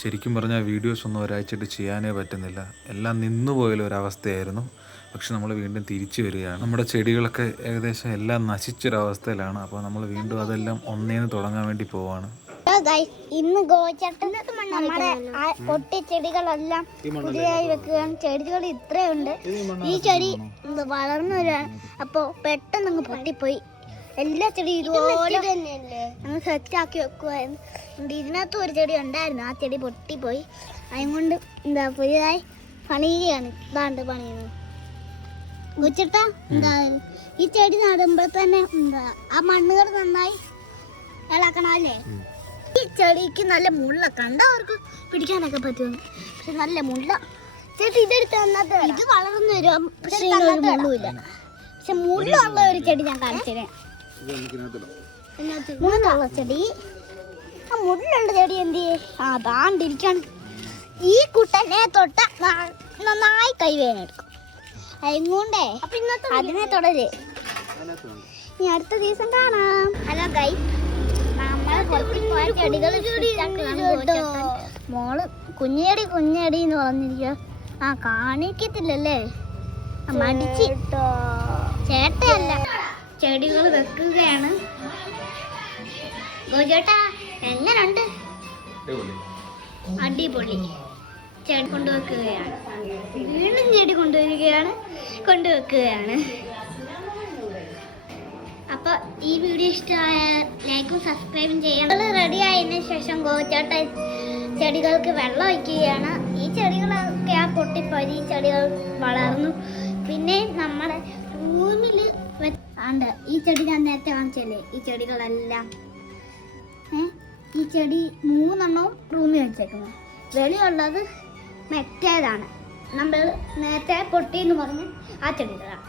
ശരിക്കും പറഞ്ഞാൽ വീഡിയോസ് ഒന്നും ഒരാഴ്ചയായിട്ട് ചെയ്യാനേ പറ്റുന്നില്ല. എല്ലാം നിന്നുപോയ ഒരവസ്ഥയായിരുന്നു. പക്ഷെ നമ്മൾ വീണ്ടും തിരിച്ചു വരികയാണ്. നമ്മുടെ ചെടികളൊക്കെ ഏകദേശം എല്ലാം നശിച്ചൊരവസ്ഥയിലാണ്. അപ്പോൾ നമ്മൾ വീണ്ടും അതെല്ലാം ഒന്നേന്ന് തുടങ്ങാൻ വേണ്ടി പോവാണ്. ഇന്ന് ഗോചേട്ടൻ നമ്മുടെ പൊട്ടിച്ചെടികളെല്ലാം പുതിയതായി വെക്കുകയാണ്. ചെടികൾ ഇത്രയുണ്ട്. ഈ ചെടി വളർന്നു വരികയാണ്. അപ്പോൾ പെട്ടെന്ന് അങ്ങ് പൊട്ടിപ്പോയി. എല്ലാ ചെടിയും ഇതുപോലെ അങ്ങ് സെറ്റാക്കി വെക്കുമായിരുന്നു. ഇതിനകത്തും ഒരു ചെടി ഉണ്ടായിരുന്നു, ആ ചെടി പൊട്ടിപ്പോയി. അതുകൊണ്ട് പുതിയതായി പണിയുകയാണ്. ഇതാണ്ട് പണിയുന്നത് ഗോചേട്ടാ. ഈ ചെടി നടുമ്പോൾ തന്നെ ആ മണ്ണുകൾ നന്നായി ഇളക്കണമല്ലേ? ഈ ചെടിക്ക് നല്ല മുള്ള കണ്ടവർക്ക് പിടിക്കാനൊക്കെ പറ്റുന്നു. പക്ഷെ നല്ല മുള്ള ചേട്ടി ഇതെടുത്ത് തന്നത് ഇത് വളർന്നു വരും. പക്ഷെ മുള്ളുമില്ല. പക്ഷെ മുള്ളുള്ള ഒരു ചെടി ഞാൻ കാണിച്ചുതരാം. മുള്ളുള്ള ചെടി, ആ മുള്ളുള്ള ചെടി എന്ത് അതാണ്ടിരിക്കാണ്. ഈ കുട്ടനെ തൊട്ട നന്നായി കൈവേനെടുക്കും. അതുകൊണ്ടേ അതിനെ തുടര്. ഇനി അടുത്ത ദിവസം കാണാം. ഹലോ ഗൈ, മോള് കുഞ്ഞേടി കുഞ്ഞേടി എന്ന് പറഞ്ഞിരിക്കുക. ആ കാണിക്കത്തില്ലല്ലേ, മടിച്ച്. ചേട്ടയല്ല, ചെടികൾ വെക്കുകയാണ്. ഗോചേട്ടാ എങ്ങനുണ്ട്? അടിപൊളി. ചെടി കൊണ്ടുവെക്കുകയാണ്. വീണ്ടും ചെടി കൊണ്ടുവെക്കുകയാണ്. അപ്പൊ ഈ വീഡിയോ ഇഷ്ടമായ ലൈക്കും സബ്സ്ക്രൈബും ചെയ്യണം. റെഡി ആയതിനു ശേഷം ഗോചേട്ട ചെടികൾക്ക് വെള്ളം ഒഴിക്കുകയാണ്. ഈ ചെടികളൊക്കെ ആ പൊട്ടിപ്പോയി. ഈ ചെടികൾ വളർന്നു. പിന്നെ നമ്മുടെ റൂമിൽ ഉണ്ട് ഈ ചെടി ഞാൻ നേരത്തെ കാണിച്ചല്ലേ, ഈ ചെടികളെല്ലാം. ഈ ചെടി 3 എണ്ണവും റൂമിൽ വെച്ചേക്കുന്നു. വെളിയുള്ളത് മറ്റേതാണ്, നമ്മൾ നേരത്തെ പൊട്ടിയെന്ന് പറഞ്ഞ് ആ ചെടികളാണ്.